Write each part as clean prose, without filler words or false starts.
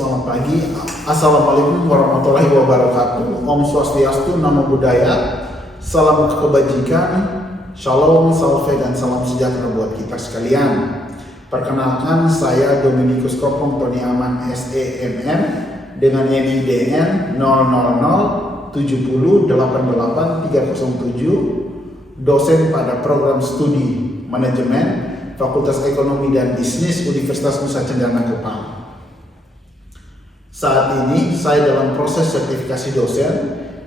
Selamat pagi. Assalamualaikum warahmatullahi wabarakatuh. Om Swastiastu, Namo Buddhaya. Salam kebajikan, Shalom, Salve, dan salam sejahtera buat kita sekalian. Perkenalkan, saya Dominikus Kopong Tony Aman SEMM dengan NIDN 000708837, dosen pada program studi manajemen Fakultas Ekonomi dan Bisnis Universitas Nusa Cendana Kupang. Saat ini saya dalam proses sertifikasi dosen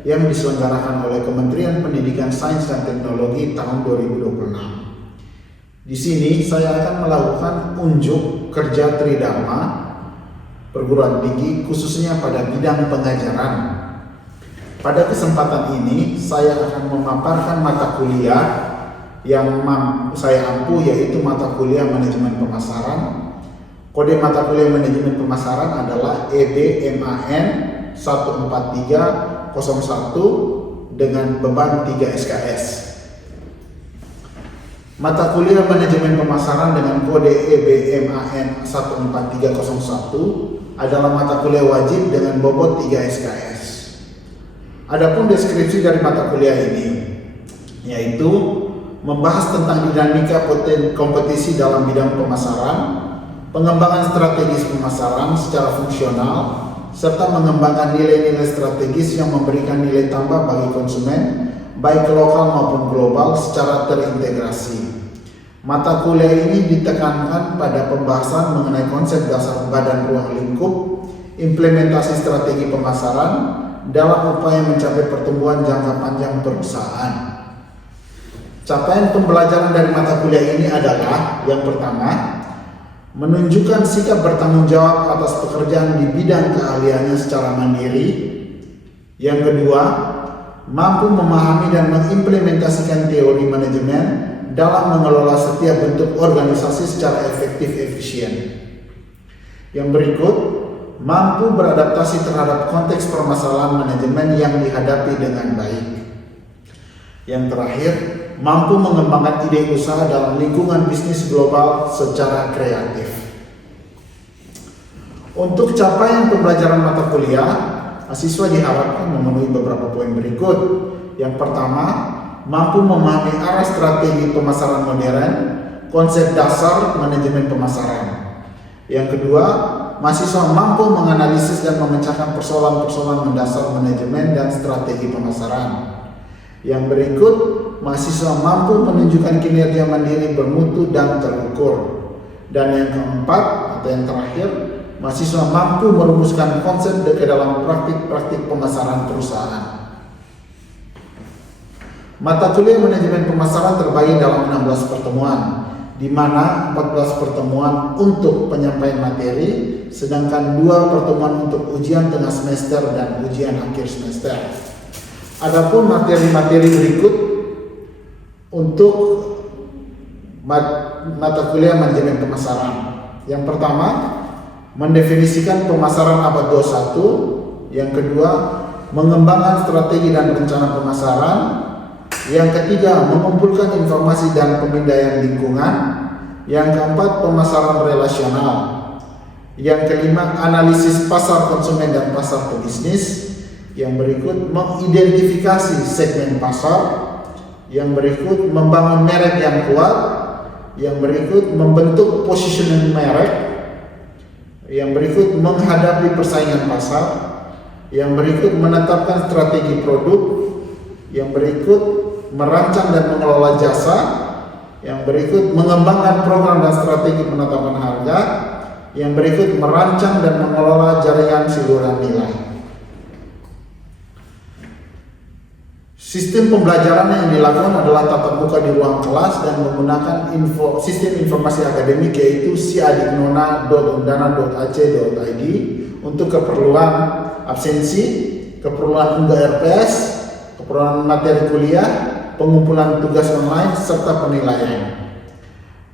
yang diselenggarakan oleh Kementerian Pendidikan, Sains dan Teknologi tahun 2026. Di sini saya akan melakukan unjuk kerja tridharma perguruan tinggi khususnya pada bidang pengajaran. Pada kesempatan ini saya akan memaparkan mata kuliah yang saya ampu, yaitu mata kuliah manajemen pemasaran. Kode mata kuliah manajemen pemasaran adalah EBMAN 14301 dengan beban 3 SKS. Mata kuliah manajemen pemasaran dengan kode EBMAN 14301 adalah mata kuliah wajib dengan bobot 3 SKS. Adapun deskripsi dari mata kuliah ini yaitu membahas tentang dinamika kompetisi dalam bidang pemasaran, pengembangan strategis pemasaran secara fungsional, serta mengembangkan nilai-nilai strategis yang memberikan nilai tambah bagi konsumen, baik lokal maupun global secara terintegrasi. Mata kuliah ini ditekankan pada pembahasan mengenai konsep dasar badan ruang lingkup, implementasi strategi pemasaran dalam upaya mencapai pertumbuhan jangka panjang perusahaan. Capaian pembelajaran dari mata kuliah ini adalah yang pertama, menunjukkan sikap bertanggung jawab atas pekerjaan di bidang keahliannya secara mandiri. Yang kedua, mampu memahami dan mengimplementasikan teori manajemen dalam mengelola setiap bentuk organisasi secara efektif efisien. Yang berikut, mampu beradaptasi terhadap konteks permasalahan manajemen yang dihadapi dengan baik. Yang terakhir, mampu mengembangkan ide usaha dalam lingkungan bisnis global secara kreatif. Untuk capaian pembelajaran mata kuliah, mahasiswa diharapkan memenuhi beberapa poin berikut. Yang pertama, mampu memahami arah strategi pemasaran modern, konsep dasar manajemen pemasaran. Yang kedua, mahasiswa mampu menganalisis dan memecahkan persoalan-persoalan mendasar manajemen dan strategi pemasaran. Yang berikut, mahasiswa mampu menunjukkan kinerja mandiri bermutu dan terukur. Dan yang keempat atau yang terakhir, mahasiswa mampu merumuskan konsep ke dalam praktik-praktik pemasaran perusahaan. Mata kuliah manajemen pemasaran terbagi dalam 16 pertemuan, di mana 14 pertemuan untuk penyampaian materi, sedangkan 2 pertemuan untuk ujian tengah semester dan ujian akhir semester. Adapun materi-materi berikut untuk mata kuliah manajemen pemasaran. Yang pertama, mendefinisikan pemasaran abad 21. Yang kedua, mengembangkan strategi dan rencana pemasaran. Yang ketiga, mengumpulkan informasi dan pemindaian lingkungan. Yang keempat, pemasaran relasional. Yang kelima, analisis pasar konsumen dan pasar pebisnis. Yang berikut, mengidentifikasi segmen pasar. Yang berikut, membangun merek yang kuat. Yang berikut, membentuk positioning merek. Yang berikut, menghadapi persaingan pasar. Yang berikut, menetapkan strategi produk. Yang berikut, merancang dan mengelola jasa. Yang berikut, mengembangkan program dan strategi penetapan harga. Yang berikut, merancang dan mengelola jaringan saluran nilai. Sistem pembelajaran yang dilakukan adalah tatap muka di ruang kelas dan menggunakan sistem informasi akademik, yaitu siadignona.undana.ac.id untuk keperluan absensi, keperluan unggah RPS, keperluan materi kuliah, pengumpulan tugas online, serta penilaian.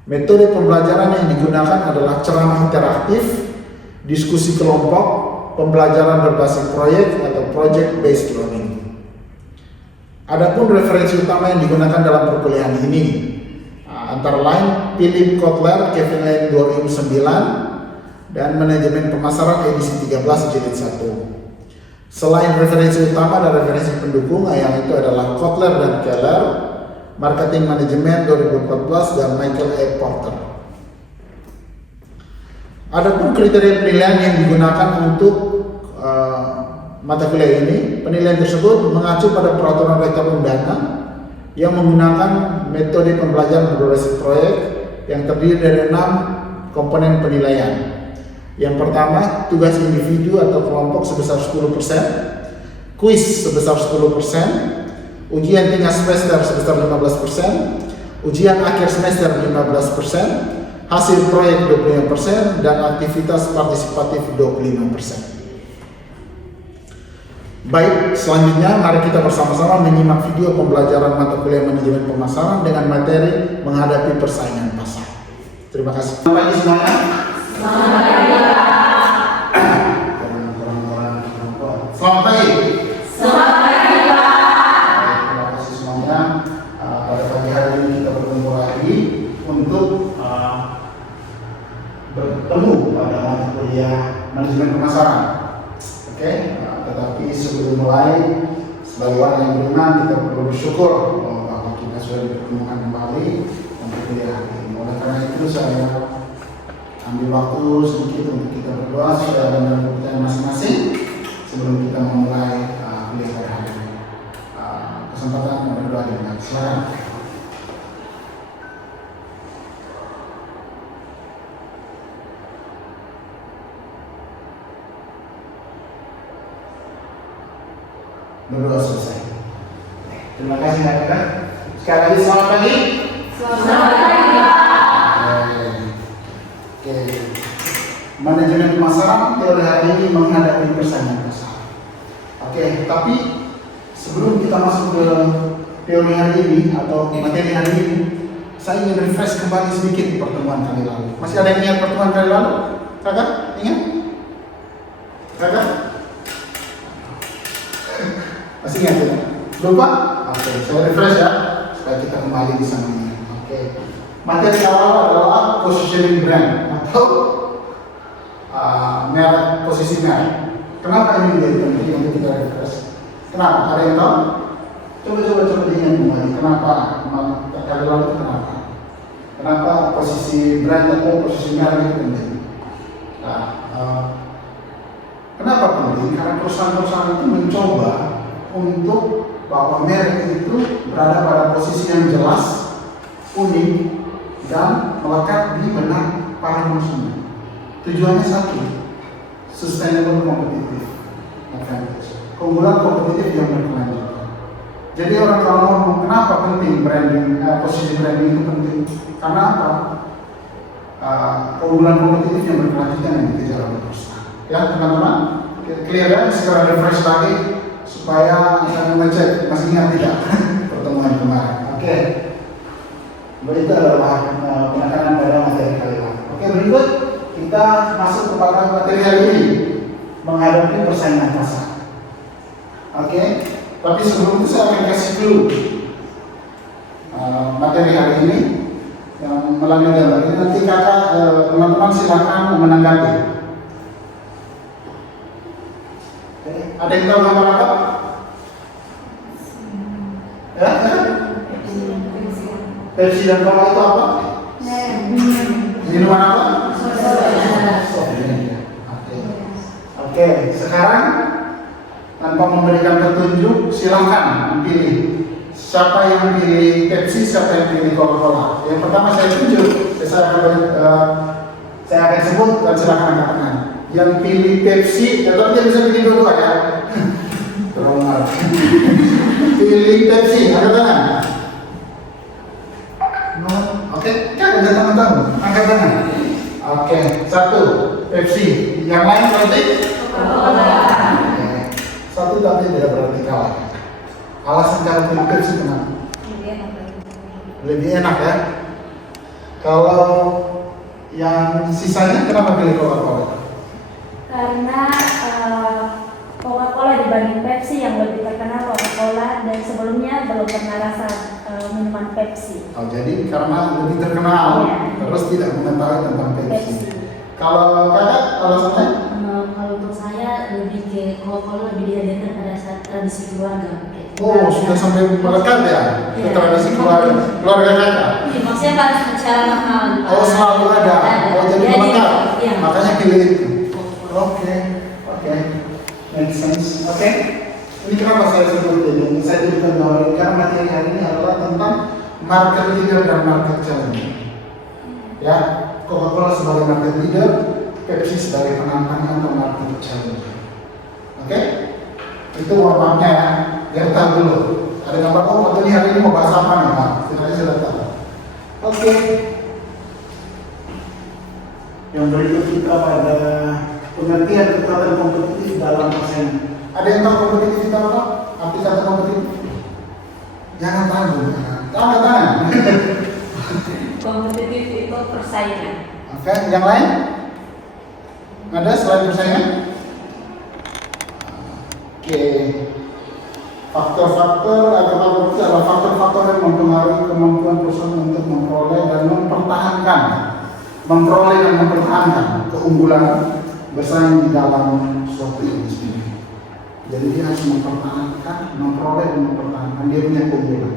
Metode pembelajaran yang digunakan adalah ceramah interaktif, diskusi kelompok, pembelajaran berbasis proyek atau project based learning. Adapun referensi utama yang digunakan dalam perkuliahan ini antara lain Philip Kotler, Kevin Lane 2009, dan Manajemen Pemasaran edisi 13 jilid 1. Selain referensi utama dan referensi pendukung yang itu adalah Kotler dan Keller, Marketing Manajemen 2014 dan Michael A. Porter. Adapun kriteria penilaian yang digunakan untuk mata kuliah ini, penilaian tersebut mengacu pada peraturan rektor undangan yang menggunakan metode pembelajaran berbasis proyek yang terdiri dari 6 komponen penilaian. Yang pertama, tugas individu atau kelompok sebesar 10%, kuis sebesar 10%, ujian tengah semester sebesar 15%, ujian akhir semester 15%, hasil proyek 25%, dan aktivitas partisipatif 25%. Baik, selanjutnya mari kita bersama-sama menyimak video pembelajaran mata kuliah Manajemen Pemasaran dengan materi menghadapi persaingan pasar. Terima kasih. Selamat pagi semuanya. Selamat pagi, Pak. Selamat pagi. Selamat pagi, Pak. Terima kasih semuanya. Pada pagi hari ini kita bertemu lagi untuk bertemu pada mata kuliah Manajemen Pemasaran. Oke. Tetapi sebelum mulai, sebagai orang yang beriman, kita perlu bersyukur bahwa kita sudah dipertemukan kembali untuk kuliah ini. Oleh karena itu saya ambil waktu sedikit untuk kita berdoa supaya dengan kepercayaan masing-masing sebelum kita memulai kuliah pada hari ini. Kesempatan berdoa dengan silakan. Berdoa selesai. Terima kasih Nanda. Sekali lagi selamat pagi. Selamat pagi, Pak. Oke. Manajemen pemasaran teori hari ini menghadapi persaingan pasar. Oke, tapi sebelum kita masuk ke teori hari ini atau materi hari ini, saya ingin refresh kembali sedikit pertemuan kali lalu. Masih ada yang ingat pertemuan kali lalu? Kakak, ingat? Kakak? Masih ingat ya? Lupa? Oke, saya refresh ya supaya kita kembali di sana. Oke. Materi awal adalah positioning brand atau merek, posisi merek. Kenapa ini menjadi penting untuk kita refresh? Kenapa? Ada yang tahu? Coba diingat kembali. Kenapa? Kali lalu itu kenapa? Kenapa posisi brand atau posisi merek itu penting? Nah, kenapa penting? Karena perusahaan-perusahaan itu mencoba untuk bahwa merek itu berada pada posisi yang jelas, unik, dan melekat di benak para konsumen. Tujuannya satu, sustainable competitive advantage, keunggulan kompetitif yang berkelanjutan. Jadi orang kalau ngomong kenapa penting branding, posisi branding itu penting? Karena apa? Keunggulan kompetitif yang berkelanjutan yang dikejar oleh perusahaan. Ya teman-teman, clear ya? Sekarang refresh lagi supaya kita mengecek masih ingat tidak pertemuan kemarin. Oke. Berita adalah penekanan pada materi kali ini. Oke, berikut kita masuk kepada materi hari ini menghadapi persaingan pasar. Oke, tapi sebelum itu saya akan kasih dulu materi hari ini yang melalui gambar ini. Nanti kakak teman-teman silakan menanggapi. Oke, ada yang tahu gambar apa? Ya? Pepsi dan Cola itu apa? Minuman apa? Oke, sekarang tanpa memberikan petunjuk, silahkan pilih. Siapa yang pilih Pepsi, siapa yang pilih Coca-Cola? Yang pertama saya tunjuk, saya akan sebut dan silahkan angkat tangan. Yang pilih Pepsi, tetap dia bisa pilih dua-dua ya. Terlalu pilih Pepsi, angkat tangan. Oke, kan ada teman-teman, angkat tangan. Oke, satu Pepsi, yang lain berarti satu tapi tidak berarti kalah. Alasan cara pilih Pepsi kenapa? Lebih enak ya. Kalau yang sisanya kenapa pilih Coca-Cola? Karena Coca-Cola dibanding Pepsi yang lebih terkenal Coca-Cola dan sebelumnya belum pernah rasa minuman Pepsi. Oh, jadi karena lebih terkenal, Ya. terus tidak mengetahui tentang Pepsi. Kalau kakak, alasannya? Kalau untuk saya lebih ke kalau lebih dihadirkan pada saat tradisi keluarga. Oh, sudah sampai melekat ya? Ke Iya. tradisi keluarga kakak? Iya, maksudnya pada secara mahal. Oh, selalu ada. Oh, jadi melekat. Iya. Makanya pilih itu. Oke. Make sense. Oke. Ini kenapa saya sebut ini? Saya tuliskan bahwa karena materi hari ini adalah tentang market leader dan market challenger. Ya, Coca-Cola sebagai market leader, Pepsi sebagai penantang atau market challenger. Oke? Itu warnanya ya. Biar tahu dulu. Ada gambar atau ini hari ini mau bahas apa nih, Pak? Setidaknya sudah tahu. Oke. Yang berikut kita pada pengertian kekuatan kompetitif dalam persaingan. Ada yang tahu kompetitif itu apa? Arti kata kompetitif? Jangan tahu. Angkat tangan. Kompetitif itu persaingan. Oke, yang lain? Ada selain persaingan? Oke. Faktor-faktor atau itu adalah faktor-faktor yang mempengaruhi kemampuan perusahaan untuk memperoleh dan mempertahankan keunggulan bersaing di dalam suatu industri. Jadi dia harus mempertahankan, memperoleh dan mempertahankan dia punya keunggulan.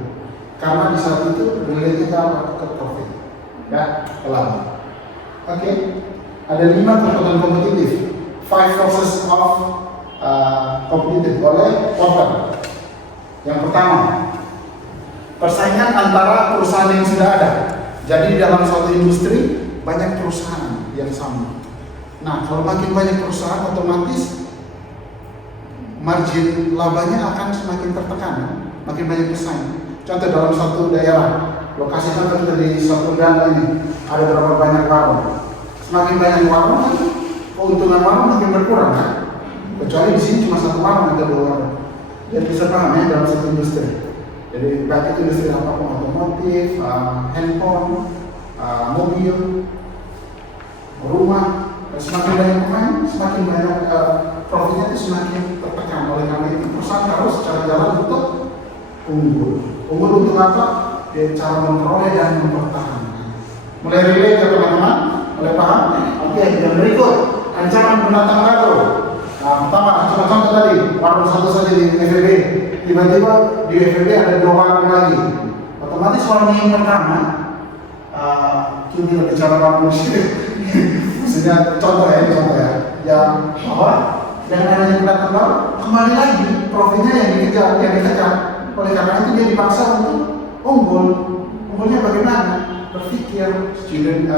Karena di saat itu related ke profit, ya, ke laba. Oke, ada 5 kekuatan kompetitif, 5 forces of competitive oleh Porter. Yang pertama, persaingan antara perusahaan yang sudah ada. Jadi dalam suatu industri banyak perusahaan yang sama. Nah, kalau makin banyak perusahaan, otomatis margin labanya akan semakin tertekan, makin banyak pesaing. Contoh dalam satu daerah, lokasi contoh kita di satu daerah ini ada berapa banyak warung. Semakin banyak warung, keuntungan warung makin berkurang kan? Kecuali di sini cuma 1 warung atau 2 warung. Jadi bisa paham ya dalam satu industri. Jadi baik industri apapun, otomotif, handphone, mobil, rumah, semakin banyak pemain, semakin banyak profitnya itu semakin tertekan. Oleh karena itu perusahaan harus secara jalan untuk unggul. Unggul untuk apa? Ya, cara memperoleh dan mempertahankan. Mulai relate ya teman-teman? Mulai paham? Oke, yang berikut ancaman pendatang baru. Nah, pertama, coba contoh tadi, warung satu saja di FEB. Tiba-tiba di FEB ada 2 warung lagi. Otomatis warung yang pertama, kita tidak bicara warung musik. Maksudnya contoh ya, yang bahwa yang adanya pendatang baru kembali lagi profitnya yang dikejar. Oleh karena itu dia dipaksa untuk unggul. Unggulnya bagaimana? Berpikir, student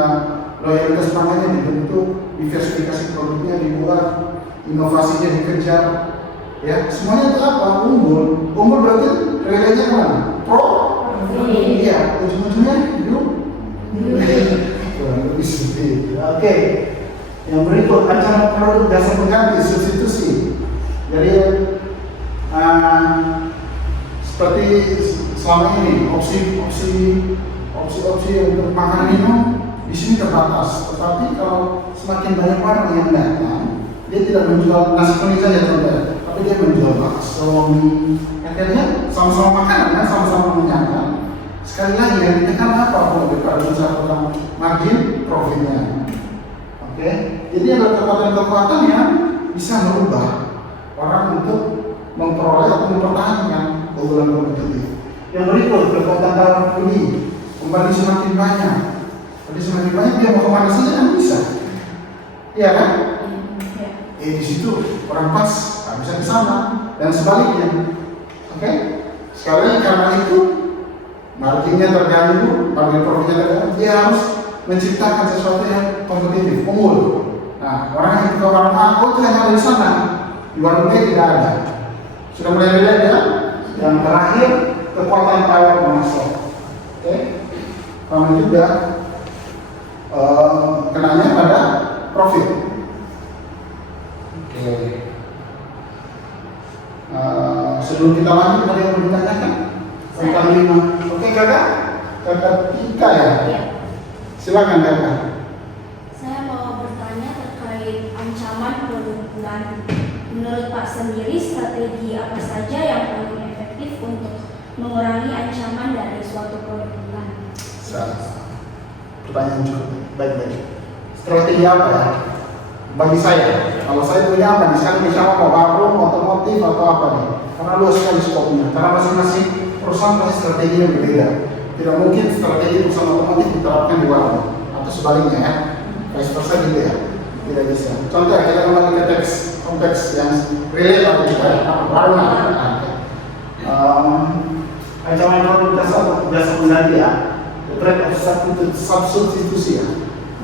loyalitas pangannya dibentuk, diversifikasi produknya dibuat, inovasinya dikejar, ya semuanya itu apa? Unggul. Unggul berarti relenya mana? Iya, ujung-ujungnya hidup. Lebih sedih. Oke. Yang berikut ancaman produk jasa pengganti substitusi. Jadi seperti selama ini opsi untuk makan minum di sini terbatas. Tetapi kalau semakin banyak orang yang datang, dia tidak menjual nasi kuning saja contohnya, tapi dia menjual bakso, mie. Akhirnya sama-sama makan, kan sama-sama mengenyangkan. Sekali lagi yang ditekan apa? Kalau misalkan margin profitnya. Oke, jadi ada kekuatan-kekuatan yang bisa merubah orang untuk memperoleh atau mempertahankan keunggulan kompetitif. Yang berikut kekuatan tawar beli kembali semakin banyak. Jadi semakin banyak dia mau kemana saja kan bisa. Iya kan? Di situ orang pas nggak bisa ke sana dan sebaliknya. Oke? Sekali lagi karena itu marginnya terganggu, margin profitnya terganggu, dia harus menciptakan sesuatu yang kompetitif, unggul. Nah, orang yang ke warung A, itu yang ada di sana, di warung B tidak ada. Sudah mulai lihat ya? Yang terakhir kekuatan tawar masuk. Oke? Karena juga kenanya pada profit. Oke. Sebelum kita lanjut ada yang mau ditanyakan tentang 5. Oke kakak Tika ya. Iya. Silakan kakak. Saya mau bertanya terkait ancaman produk pengganti. Menurut Pak sendiri strategi apa saja yang paling efektif untuk mengurangi ancaman dari suatu produk pengganti? Pertanyaan cukup baik-baik. strategi apa ya? Bagi saya, kalau saya punya apa nih? Sekarang misalnya mau warung, otomotif atau apa nih? Karena luas sekali skopnya. Karena masing-masing perusahaan pasti strateginya berbeda. Tidak mungkin strategi perusahaan otomotif diterapkan di warung atau sebaliknya ya. Vice versa gitu ya. Tidak bisa. Contoh kita kembali ke konteks yang relate atau kita warung. Ancaman produk jasa pengganti ya. The threat of substitusi ya.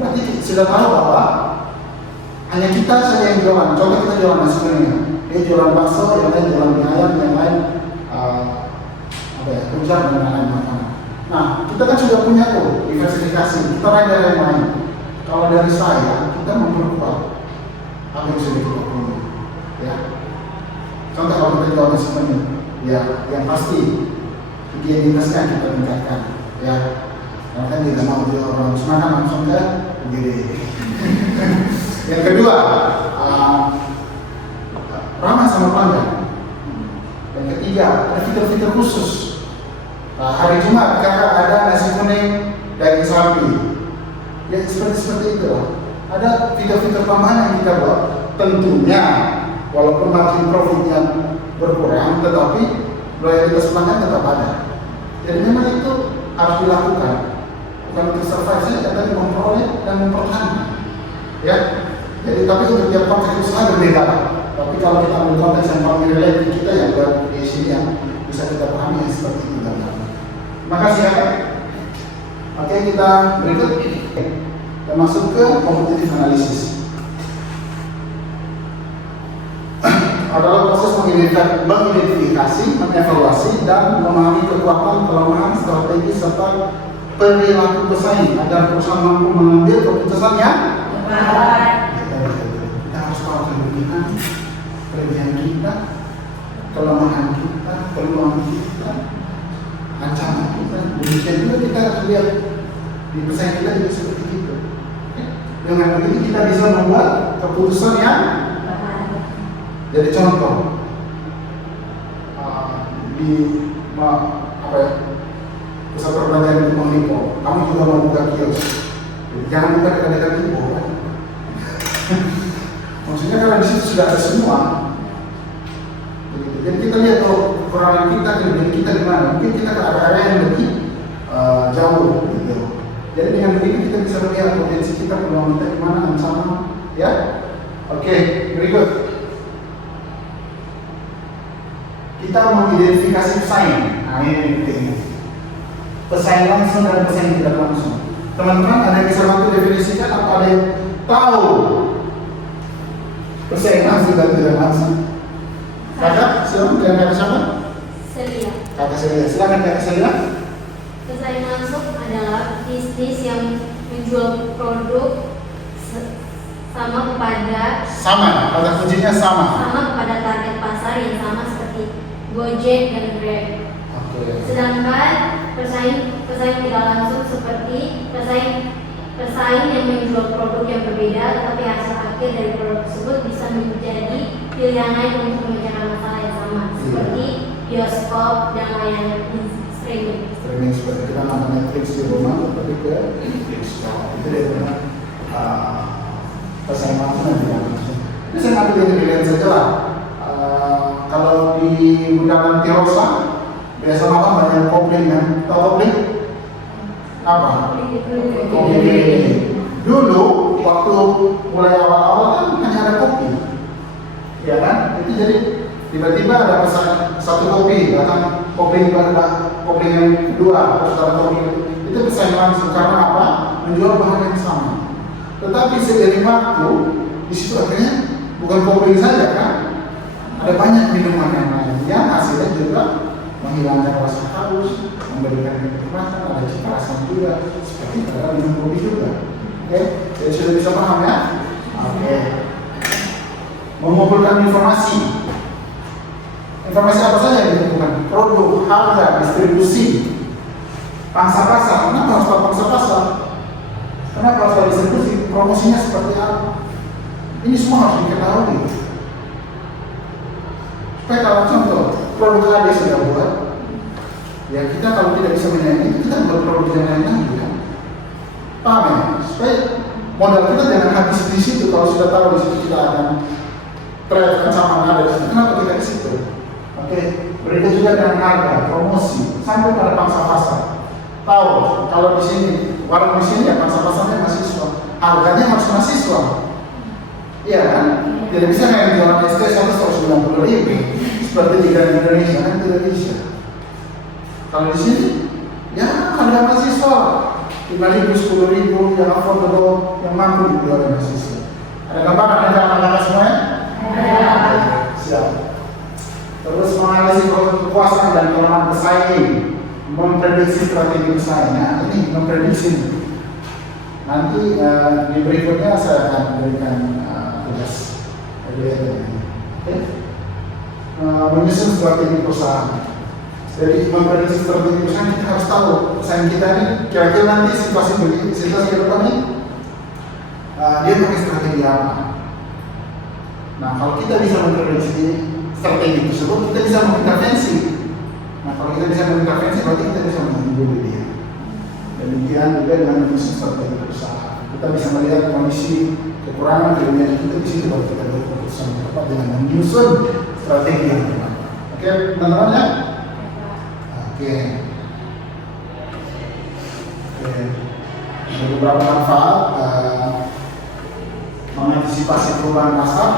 Berarti sudah tahu bahwa hanya kita saja yang jualan. Contoh kita jualan nasi goreng, dia jualan bakso, yang lain jualan mie ayam, yang lain rujak dan lain-lain makanan. Nah, kita kan sudah punya tuh diversifikasi. Kita lain dari yang lain. Kalau dari saya, kita memperkuat apa yang sudah kita punya. Ya. Contoh kalau kita jualan nasi goreng, ya yang pasti higienitasnya kita tingkatkan. Ya. Karena kan tidak mau jual orang semangat langsung ke UGD. Yang kedua, ramah sama pelanggan. Yang ketiga, ada fitur-fitur khusus. Hari Jumat kakak ada nasi kuning daging sapi. Ya seperti itu. Ada fitur-fitur tambahan yang kita buat. Tentunya, walaupun margin profitnya berkurang, tetapi loyalitas pelanggan tetap ada. Jadi memang itu harus dilakukan. Bukan untuk survive saja, tapi memperoleh dan mempertahankan. Ya. Jadi tapi untuk tiap konteks usaha berbeda. Tapi kalau kita ambil konteks yang paling relate kita yang di sini yang bisa kita pahami yang seperti itu. Terima kasih ya. Oke, kita berikut. Kita masuk ke competitive analysis. Adalah proses mengidentifikasi, mengevaluasi dan memahami kekuatan, kelemahan, strategi serta perilaku pesaing agar perusahaan mampu mengambil keputusan yang tepat. Kita harus tahu kelebihan kita, kelemahan kita, peluang kita, ancaman kita. Demikian juga kita harus lihat di pesaing kita juga seperti itu. Dengan begitu kita bisa membuat keputusan yang jadi contoh di pusat perbelanjaan di Lipo, kamu juga mau buka kios, jangan buka dekat-dekat Lipo. Maksudnya karena di situ sudah ada semua. Jadi kita lihat kekurangan kita, kelebihan kita di mana. Mungkin kita ke area yang lebih jauh. Gitu. Jadi dengan begitu kita bisa melihat potensi kita, peluang kita di mana, ancaman. Ya, oke. Berikut. Kita mengidentifikasi pesaing. Nah ini penting. Pesaing langsung dan pesaing tidak langsung. Teman-teman ada yang bisa bantu definisikan atau ada yang tahu pesaing langsung dan tidak langsung? Kakak, silakan dengan kakak siapa? Celia. Kakak Celia, silakan kakak Celia. Pesaing langsung adalah bisnis yang menjual produk sama pada kuncinya sama kepada target pasar yang sama seperti Gojek dan Grab. Sedangkan pesaing tidak langsung seperti pesaing yang menjual produk yang berbeda, tetapi hasil akhir dari produk tersebut bisa menjadi pilihan lain untuk memecahkan masalah yang sama, seperti bioskop dan layanan streaming. Streaming seperti kita nonton Netflix di rumah, tetapi ke Netflix. Itu dia benar. Pesaing langsung dan tidak langsung. Ini saya ngambil yang dilihat saja lah. Kalau di bundaran Tirosa biasa makan banyak kopling kan? Tahu kopling? Apa? Kopling. Dulu waktu mulai awal-awal kan hanya ada kopi, ya kan? Itu jadi tiba-tiba ada pesan satu kopi, datang kopling yang kedua, terus ada kopi. Itu pesaing langsung karena apa? Menjual bahan yang sama. Tetapi seiring waktu di situ akhirnya bukan kopling saja kan? Ada banyak minuman yang lain yang hasilnya juga menghilangkan rasa haus, memberikan kenikmatan, ada cita rasa juga seperti pada minum kopi juga. Oke, jadi sudah bisa paham ya? Oke. Mengumpulkan informasi. Informasi apa saja yang ditemukan? Produk, harga, distribusi, pangsa pasar. Kenapa harus tahu pangsa pasar? Kenapa harus tahu distribusi? Promosinya seperti apa? Ini semua harus diketahui. Supaya kalau contoh produk A dia sudah buat, ya kita kalau tidak bisa menyayangi, kita buat produk yang lain lagi kan. Paham ya? Supaya modal kita jangan habis di situ. Kalau sudah tahu di situ kita akan trade kan sama ada di situ. Kenapa kita ke situ? Oke, berikut juga dengan harga, promosi, sampai pada pangsa pasar. Tahu kalau di sini warung di sini ya pangsa pasarnya mahasiswa, harganya harus mahasiswa. Iya kan? Tidak bisa kayak jualan ST 190.000 seperti di Indonesia kan tidak bisa. Kalau di sini ya harga mahasiswa 5.000, 10.000 yang affordable, yang mampu dijual mahasiswa. Ada gambaran ada anak-anak semuanya? Ada. Siap. Terus menganalisis kekuasaan dan kelemahan pesaing, memprediksi strategi pesaing. Nah, ini memprediksi. Nanti di berikutnya saya akan berikan tugas. Oke. Menyusun strategi perusahaan. Jadi memprediksi strategi perusahaan kita harus tahu pesaing kita ini kira-kira nanti situasi begini, situasi ke depan ini dia pakai strategi apa. Nah kalau kita bisa memprediksi strategi tersebut, kita bisa mengintervensi. Nah kalau kita bisa mengintervensi, berarti kita bisa menghubungi dia. Demikian juga dengan menyusun strategi perusahaan. Kita bisa melihat kondisi kekurangan kelebihan kita di situ, baru kita buat keputusan yang tepat dengan menyusun strategi yang tepat. Oke, teman-teman ya. Oke. Ada beberapa manfaat mengantisipasi perubahan pasar.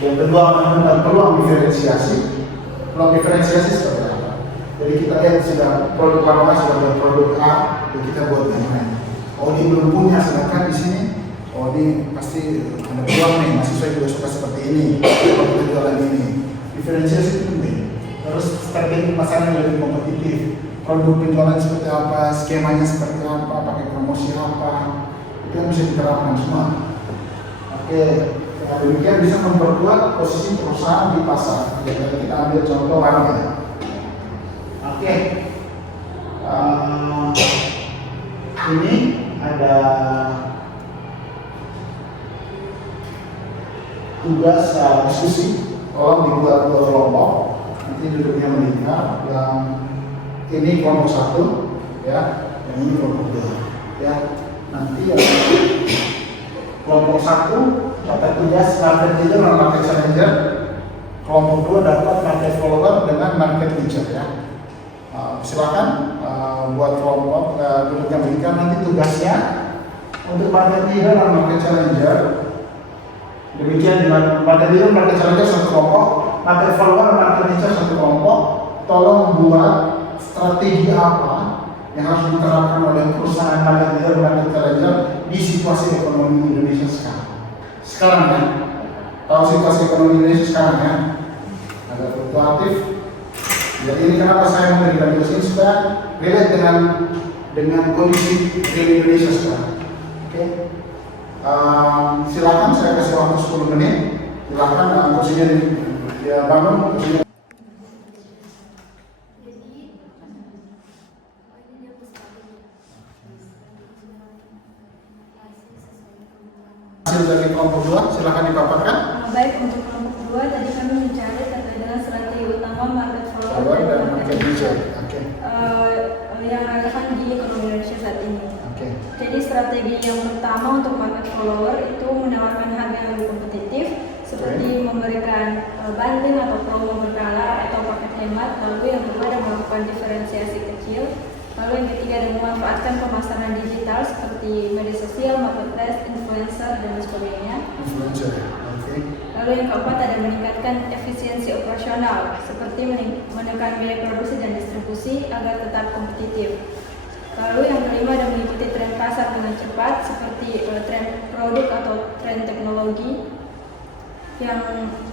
Yang kedua, menemukan peluang diferensiasi. Peluang diferensiasi seperti apa? Jadi kita lihat sudah produk lama sudah buat produk A, jadi kita buat yang lain. Oh ini belum punya, sedangkan di sini, oh ini pasti ada peluang nih. Mahasiswa juga suka seperti ini. Kalau kita jualan ini, diferensiasi itu penting. Terus strategi pemasaran yang lebih kompetitif, produk penjualan seperti apa, skemanya seperti apa, pakai promosi apa, itu yang bisa diterapkan semua. Oke, dengan demikian bisa memperkuat posisi perusahaan di pasar. Jadi kita ambil contoh harga. Oke, ini ada tugas diskusi, tolong dibuat dua kelompok. Nanti duduknya meningkat, yang ini kelompok 1 ya, yang ini kelompok 2 ya. Nanti yang kelompok 1 dapat tugas market leader dan market challenger, kelompok 2 dapat market follower dengan market leader ya. Silakan buat kelompok duduknya meningkat. Nanti tugasnya untuk market leader dan market challenger, demikian di market leader market challenger satu kelompok, market follower market leader satu kelompok. Tolong buat strategi apa yang harus diterapkan oleh perusahaan market leader market challenger di situasi ekonomi Indonesia sekarang kan. Tahu situasi ekonomi Indonesia sekarang ya, agak fluktuatif. Jadi ini kenapa saya memberikan tugas ini supaya relate dengan kondisi real Indonesia sekarang. Oke. Silakan saya kasih waktu 10 menit. Silakan kursinya ya bangun kursinya. Hasil dari kelompok 2 silakan dipaparkan. Baik, untuk kelompok 2 tadi kami mencari terkait dengan strategi utama market follower Dan market leader. Oke. Yang relevan di ekonomi Indonesia saat ini. Oke. Jadi strategi yang pertama untuk market follower itu menawarkan harga yang lebih kompetitif, seperti memberikan bundling atau promo berkala atau paket hemat. Lalu yang kedua ada melakukan diferensiasi kecil. Lalu yang ketiga ada memanfaatkan pemasaran digital seperti media sosial, marketplace, influencer dan sebagainya. Influencer. Oke. Lalu yang keempat ada meningkatkan efisiensi operasional seperti menekan biaya produksi dan distribusi agar tetap kompetitif. Lalu yang kelima ada mengikuti tren pasar dengan cepat seperti tren produk atau tren teknologi yang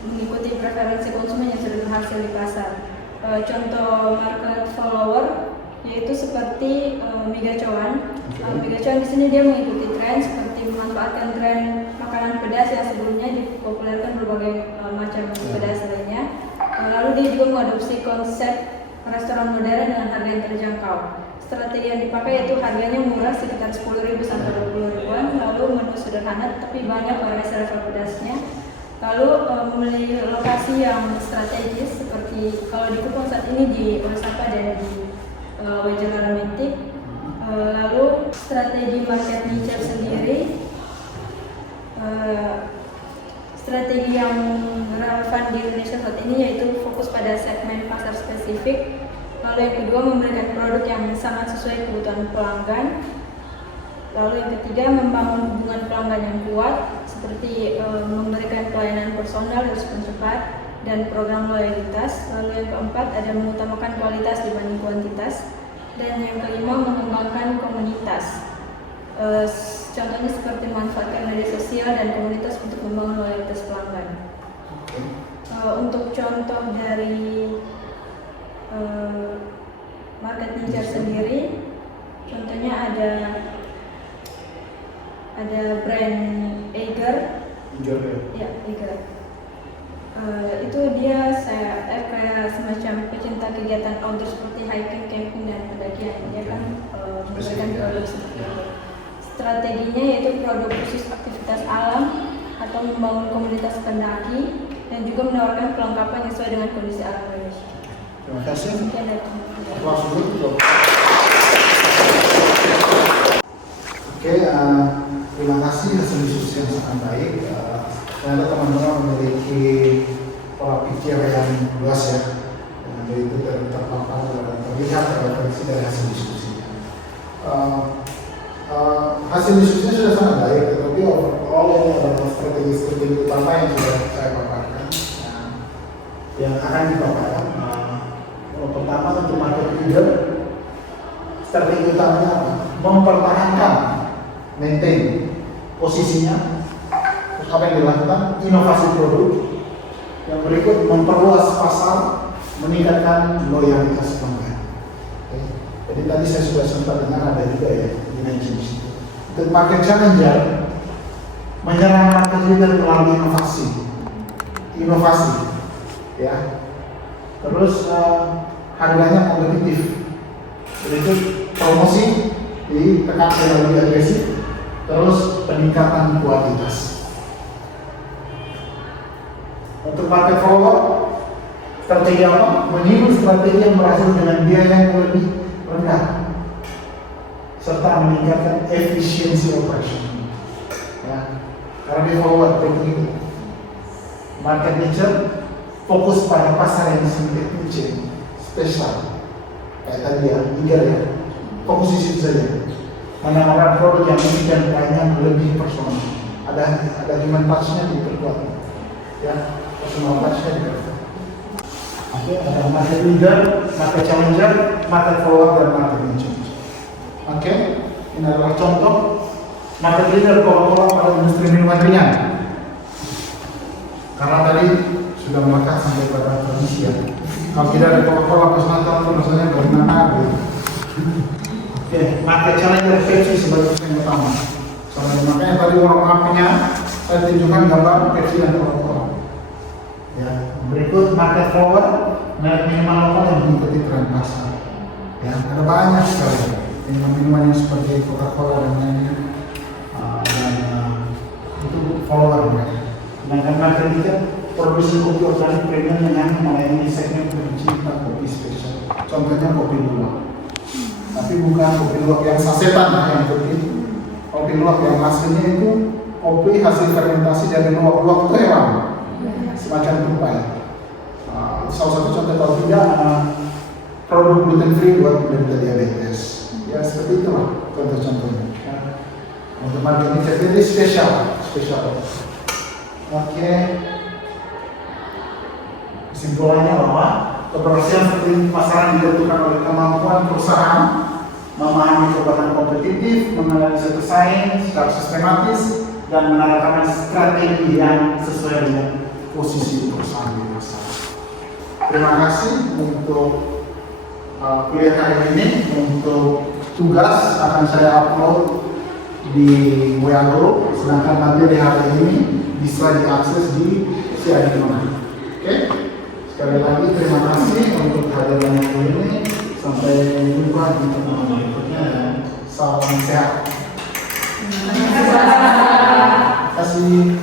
mengikuti preferensi konsumen yang sudah berhasil di pasar. Contoh market follower yaitu seperti Migacuan. Migacuan di sini dia mengikuti tren seperti memanfaatkan tren makanan pedas yang sebelumnya dipopulerkan berbagai macam pedas lainnya. Lalu dia juga mengadopsi konsep restoran modern dengan harga yang terjangkau. Strategi yang dipakai yaitu harganya murah sekitar 10.000 sampai 20.000-an, lalu menu sederhana tapi banyak variasi level pedasnya. Lalu memilih lokasi yang strategis seperti kalau di Kupang saat ini di Osaka dan di Wajalaran Metik. Lalu strategi market niche sendiri, strategi yang relevan di Indonesia saat ini yaitu fokus pada segmen pasar spesifik. Lalu yang kedua, memberikan produk yang sangat sesuai kebutuhan pelanggan. Lalu yang ketiga, membangun hubungan pelanggan yang kuat seperti memberikan pelayanan personal, respon cepat, dan program loyalitas. Lalu yang keempat, ada mengutamakan kualitas dibanding kuantitas. Dan yang kelima, mengembangkan komunitas. Contohnya seperti memanfaatkan media sosial dan komunitas untuk membangun loyalitas pelanggan. Untuk contoh dari market niche sendiri, contohnya ada brand Eiger. Ya, Eiger. Itu dia kayak semacam pecinta kegiatan outdoor seperti hiking, camping, dan pendakian. Dia kan memberikan produk seperti itu. Strateginya yaitu produk khusus aktivitas alam atau membangun komunitas pendaki dan juga menawarkan kelengkapan sesuai dengan kondisi alam Indonesia. Terima kasih. Sekian dari Oke, terima kasih hasil diskusi yang sangat baik. Ternyata teman-teman memiliki pola pikir yang luas ya, dan itu terpapar dan terlihat referensi dari hasil diskusinya. Hasil diskusinya sudah sangat baik, tetapi overall ini adalah strategi utama yang sudah saya paparkan. Yang akan dipaparkan, pertama untuk market leader, strategi utamanya apa? Mempertahankan, maintain posisinya. Terus apa yang dilakukan? Inovasi produk. Yang berikut, memperluas pasar, meningkatkan loyalitas pelanggan. Jadi tadi saya sudah sempat dengar ada juga ya dimensi. Untuk market challenger, menyerang market leader melalui inovasi, ya. Terus harganya kompetitif. Berikut promosi ditekan lebih agresif. Terus peningkatan kualitas. Untuk market follower, strategi apa? Meniru strategi yang berhasil dengan biaya yang lebih rendah, serta meningkatkan efisiensi operation. Ya, karena di forward thinking, market niche fokus pada pasar yang sempit niche, spesial. Kayak tadi ya, tiga ya, fokus di situ saja. Menawarkan produk yang unik dan pelayanan lebih personal. Ada human touch-nya diperkuat, ya, personal touch-nya diperkuat. Oke, ada market leader, market challenger, market follower, dan market niche. Oke, ini adalah contoh market leader Coca-Cola pada industri minuman ringan. Karena tadi sudah melekat sampai pada tradisi ya. Kalau tidak ada Coca-Cola pas nonton itu rasanya bagaimana gitu. Oke, market challenger Pepsi sebagai yang utama. Soalnya makanya tadi warm up-nya saya tunjukkan gambar Pepsi dan Coca-Cola. Ya, berikut market follower, merek minuman lokal yang mengikuti tren pasar. Ya, ada banyak sekali minuman yang seperti Coca-Cola dan lainnya, dan itu follower mereka. Sedangkan market leader produksi kopi organik premium yang melayani segmen pencinta kopi spesial. Contohnya kopi luwak. Tapi bukan kopi luwak yang sasetan yang kopi luwak yang hasilnya itu kopi hasil fermentasi dari luwak-luwak itu hewan, semacam tupai. Salah satu contoh kalau tidak produk gluten free buat penderita diabetes. Ya seperti itu lah contoh-contohnya. Untuk market niche jadi spesial. Oke. Kesimpulannya bahwa keberhasilan seperti pasaran ditentukan oleh kemampuan perusahaan memahami kekuatan kompetitif, menganalisa pesaing secara sistematis, dan menanamkan strategi yang sesuai dengan posisi perusahaan di pasar. Terima kasih untuk kuliah kali ini. Untuk tugas akan saya upload di WA Group, sedangkan nanti di hari ini bisa diakses di Siadinona. Oke? Sekali lagi terima kasih untuk hadirannya hari ini. Sampai jumpa di pertemuan berikutnya dan salam sehat. Terima kasih.